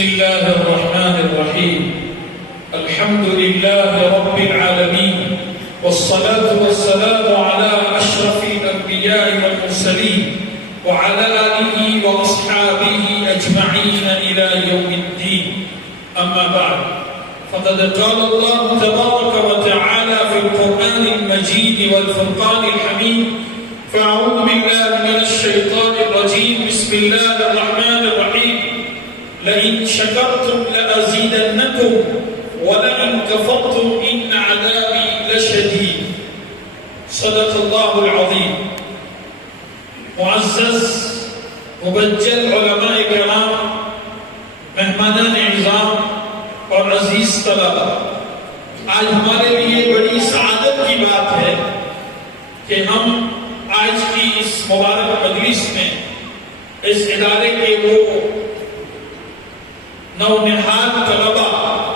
بسم الله الرحمن الرحيم. الحمد لله رب العالمين، والصلاة والسلام على أشرف الأنبياء والمرسلين وعلى آله وأصحابه أجمعين إلى يوم الدين. أما بعد، فقد قال الله تبارك وتعالى في القرآن المجيد والفرقان الحميد: فأعوذ بالله من الشيطان الرجيم. بسم الله الرحمن الرحيم. لئن شكرتم لأزيدنكم ولئن كفرتم إن عذابي لشديد. صدق الله العظيم. معزز مبجل علماء کرام، مہمانان اعظام اور عزیز طلبہ، آج ہمارے لیے بڑی سعادت کی بات ہے کہ ہم آج کی اس مبارک مجلس میں اس ادارے کے وہ نونہاد طلبہ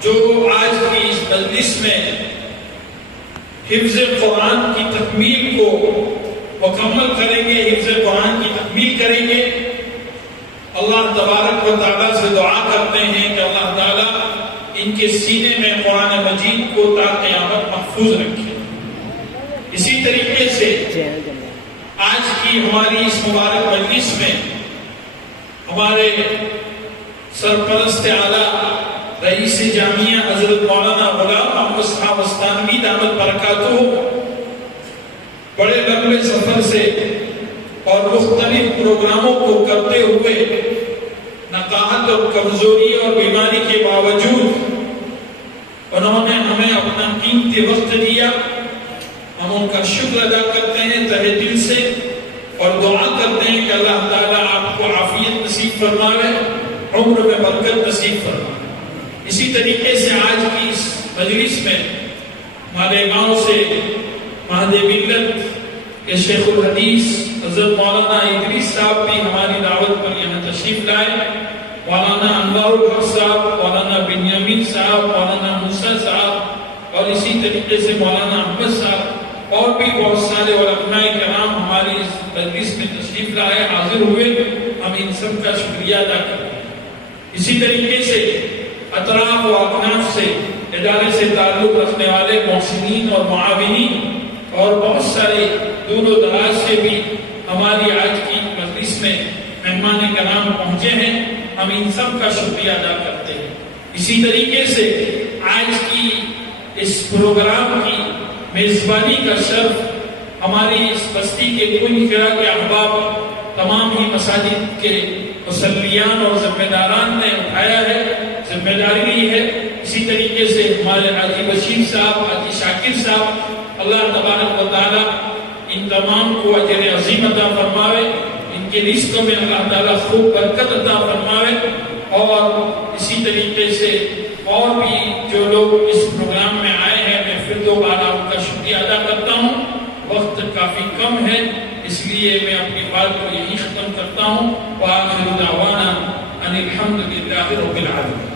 جو آج کی اس مجلس میں حفظ قرآن کی تکمیل کو مکمل کریں گے، حفظ قرآن کی تکمیل کریں گے، اللہ تبارک و تعالیٰ سے دعا کرتے ہیں کہ اللہ تعالیٰ ان کے سینے میں قرآن مجید کو تا قیامت محفوظ رکھے۔ اسی طریقے سے آج کی ہماری اس مبارک مجلس میں ہمارے سرپرست اعلیٰ رئیس جامعہ حضرت مولانا غلام محمد صاحب استانوی دامت برکاتہ بڑے لمبے سفر سے اور مختلف پروگراموں کو کرتے ہوئے نقاہت اور کمزوری اور بیماری کے باوجود انہوں نے ہمیں اپنا قیمتی وقت دیا۔ ہم ان کا شکر ادا کرتے ہیں تہہ دل سے اور دعا کرتے ہیں کہ اللہ تعالیٰ آپ کو عافیت نصیب فرمائے، عمر میں برکت نصیب فرمائے۔ اسی طریقے سے آج کی اس مجلس میں ہمارے گاؤں سے مہد ملت کے شیخ الحدیث حضرت مولانا ادریس صاحب بھی ہماری دعوت پر یہاں تشریف لائے، مولانا انوار الحق صاحب، مولانا بنیامین صاحب، مولانا موسیٰ صاحب، اور اسی طریقے سے مولانا احمد صاحب اور بھی بہت سارے علماء کرام ہماری اس مجلس میں تشریف لائے، حاضر ہوئے۔ ہم ان سب کا شکریہ ادا کرتے ہیں۔ اسی طریقے سے اطراف و اکناف سے ادارے سے تعلق رکھنے والے محسنین اور معاونین اور بہت سارے دور و دراز سے بھی ہماری آج کی مجلس میں مہمان کرام پہنچے ہیں، ہم ان سب کا شکریہ ادا کرتے ہیں۔ اسی طریقے سے آج کی اس پروگرام کی میزبانی کا شرف ہماری اس بستی کے کنج کرا کے احباب، تمام ہی مساجد کے مصلیان اور ذمہ داران نے اٹھایا ہے، ذمہ داری لی ہے۔ اسی طریقے سے ہمارے حاجی بشیر صاحب، حاجی شاکر صاحب، اللہ تبارک و تعالیٰ ان تمام کو اجر عظیم عطا فرماوے، ان کے رزق میں اللہ تعالیٰ خوب برکت عطا فرماوے، اور اسی طریقے سے اور بھی جو لوگ اس پروگرام میں آئے ہیں، میں پھر دوبارہ ان کا شکریہ ادا کرتا ہوں۔ وقت کافی کم ہے، اس لیے میں اپنی بات کو یہی ختم کرتا ہوں۔ وآخر دعوانا ان الحمد للہ رب العالمین۔